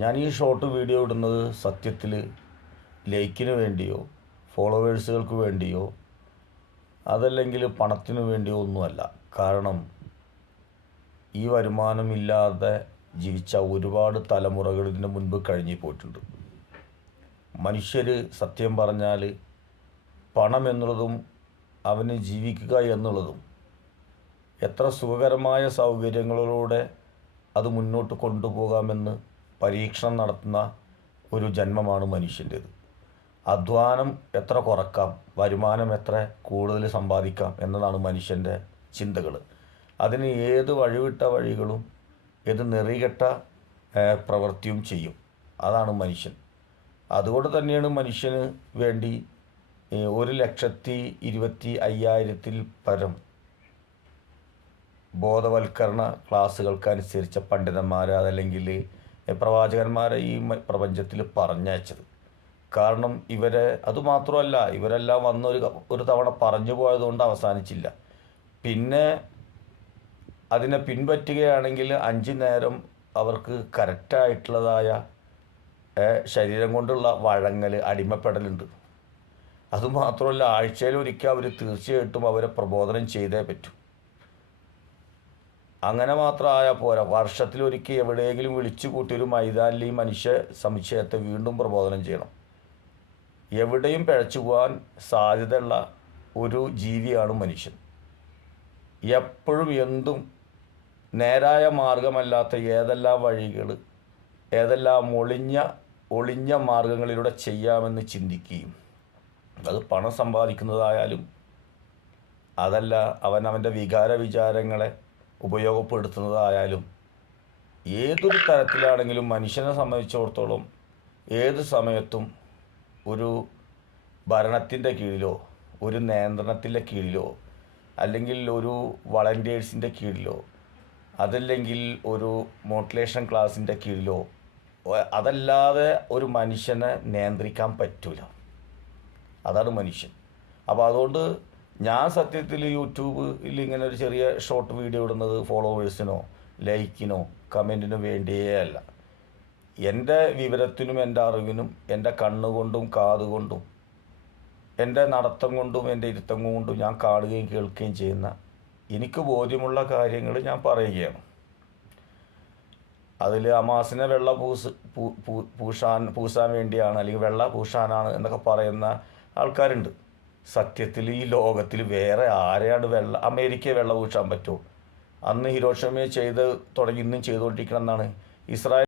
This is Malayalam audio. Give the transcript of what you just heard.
ഞാൻ ഈ ഷോർട്ട് വീഡിയോ ഇടുന്നത് സത്യത്തിൽ ലൈക്കിന് വേണ്ടിയോ ഫോളോവേഴ്സുകൾക്ക് വേണ്ടിയോ അതല്ലെങ്കിൽ പണത്തിനു വേണ്ടിയോ ഒന്നുമല്ല. കാരണം ഈ വരുമാനമില്ലാതെ ജീവിച്ച ഒരുപാട് തലമുറകൾ ഇതിന് മുൻപ് കഴിഞ്ഞു പോയിട്ടുണ്ട്. മനുഷ്യർ സത്യം പറഞ്ഞാൽ പണം എന്നുള്ളതും അവന് ജീവിക്കുക എന്നുള്ളതും എത്ര സുഖകരമായ സൗകര്യങ്ങളിലൂടെ അത് മുന്നോട്ട് കൊണ്ടുപോകാമെന്ന് പരീക്ഷണം നടത്തുന്ന ഒരു ജന്മമാണ് മനുഷ്യൻ്റേത്. അധ്വാനം എത്ര കുറക്കാം, വരുമാനം എത്ര കൂടുതൽ സമ്പാദിക്കാം എന്നതാണ് മനുഷ്യൻ്റെ ചിന്തകൾ. അതിന് ഏത് വഴിവിട്ട വഴികളും ഏത് നെറികെട്ട പ്രവൃത്തിയും ചെയ്യും. അതാണ് മനുഷ്യൻ. അതുകൊണ്ട് തന്നെയാണ് മനുഷ്യന് വേണ്ടി 1,25,000 പരം ബോധവൽക്കരണ ക്ലാസ്സുകൾക്കനുസരിച്ച പണ്ഡിതന്മാർ അതല്ലെങ്കിൽ പ്രവാചകന്മാരെ ഈ പ്രപഞ്ചത്തിൽ പറഞ്ഞയച്ചത്. കാരണം അതുമാത്രമല്ല, ഇവരെല്ലാം ഒരു തവണ പറഞ്ഞു പോയതുകൊണ്ട് അവസാനിച്ചില്ല. പിന്നെ അതിനെ പിൻപറ്റുകയാണെങ്കിൽ 5 നേരം അവർക്ക് കറക്റ്റായിട്ടുള്ളതായ ശരീരം കൊണ്ടുള്ള വഴങ്ങൽ, അടിമപ്പെടലുണ്ട്. അതുമാത്രമല്ല, ആഴ്ചയിലൊരിക്കൽ അവർ തീർച്ചയായിട്ടും അവരെ പ്രബോധനം ചെയ്തേ പറ്റൂ. അങ്ങനെ മാത്രമായാൽ പോരാ, വർഷത്തിലൊരിക്കൽ എവിടെയെങ്കിലും വിളിച്ചു കൂട്ടിയൊരു മൈതാനിൽ ഈ മനുഷ്യ സമുച്ചയത്തെ വീണ്ടും പ്രബോധനം ചെയ്യണം. എവിടെയും പിഴച്ചു പോകാൻ സാധ്യതയുള്ള ഒരു ജീവിയാണ് മനുഷ്യൻ. എപ്പോഴും എന്തും നേരായ മാർഗമല്ലാത്ത ഏതെല്ലാം വഴികൾ, ഏതെല്ലാം ഒളിഞ്ഞ മാർഗങ്ങളിലൂടെ ചെയ്യാമെന്ന് ചിന്തിക്കുകയും, അത് പണം സമ്പാദിക്കുന്നതായാലും അതല്ല അവൻ്റെ വിചാരങ്ങളെ ഉപയോഗപ്പെടുത്തുന്നതായാലും ഏതൊരു തരത്തിലാണെങ്കിലും മനുഷ്യനെ സംബന്ധിച്ചിടത്തോളം ഏത് സമയത്തും ഒരു ഭരണത്തിൻ്റെ കീഴിലോ ഒരു നിയന്ത്രണത്തിൻ്റെ കീഴിലോ അല്ലെങ്കിൽ ഒരു വളണ്ടിയേഴ്സിൻ്റെ കീഴിലോ അതല്ലെങ്കിൽ ഒരു മോട്ടിവേഷൻ ക്ലാസ്സിൻ്റെ കീഴിലോ അതല്ലാതെ ഒരു മനുഷ്യനെ നിയന്ത്രിക്കാൻ പറ്റില്ല. അതാണ് മനുഷ്യൻ. അപ്പോൾ അതുകൊണ്ട് ഞാൻ സത്യത്തിൽ യൂട്യൂബിൽ ഇങ്ങനെ ഒരു ചെറിയ ഷോർട്ട് വീഡിയോ ഇടുന്നത് ഫോളോവേഴ്സിനോ ലൈക്കിനോ കമൻറ്റിനോ വേണ്ടിയേ അല്ല. എൻ്റെ വിവരത്തിനും എൻ്റെ അറിവിനും എൻ്റെ കണ്ണുകൊണ്ടും കാതുകൊണ്ടും എൻ്റെ നടത്തം കൊണ്ടും എൻ്റെ ഇരുത്തം കൊണ്ടും ഞാൻ കാണുകയും കേൾക്കുകയും ചെയ്യുന്ന എനിക്ക് ബോധ്യമുള്ള കാര്യങ്ങൾ ഞാൻ പറയുകയാണ്. അതിൽ അമാസിനെ വെള്ള പൂശാൻ വേണ്ടിയാണ് അല്ലെങ്കിൽ വെള്ള പൂശാനാണ് എന്നൊക്കെ പറയുന്ന ആൾക്കാരുണ്ട്. സത്യത്തിൽ ഈ ലോകത്തിൽ വേറെ ആരെയാണ് അമേരിക്കയെ വെള്ള പൂശാൻ പറ്റുമോ? അന്ന് ഹിരോഷിമയെ ചെയ്ത് തുടങ്ങി ഇന്നും ചെയ്തുകൊണ്ടിരിക്കണം എന്നാണ്. ഇസ്രായേൽ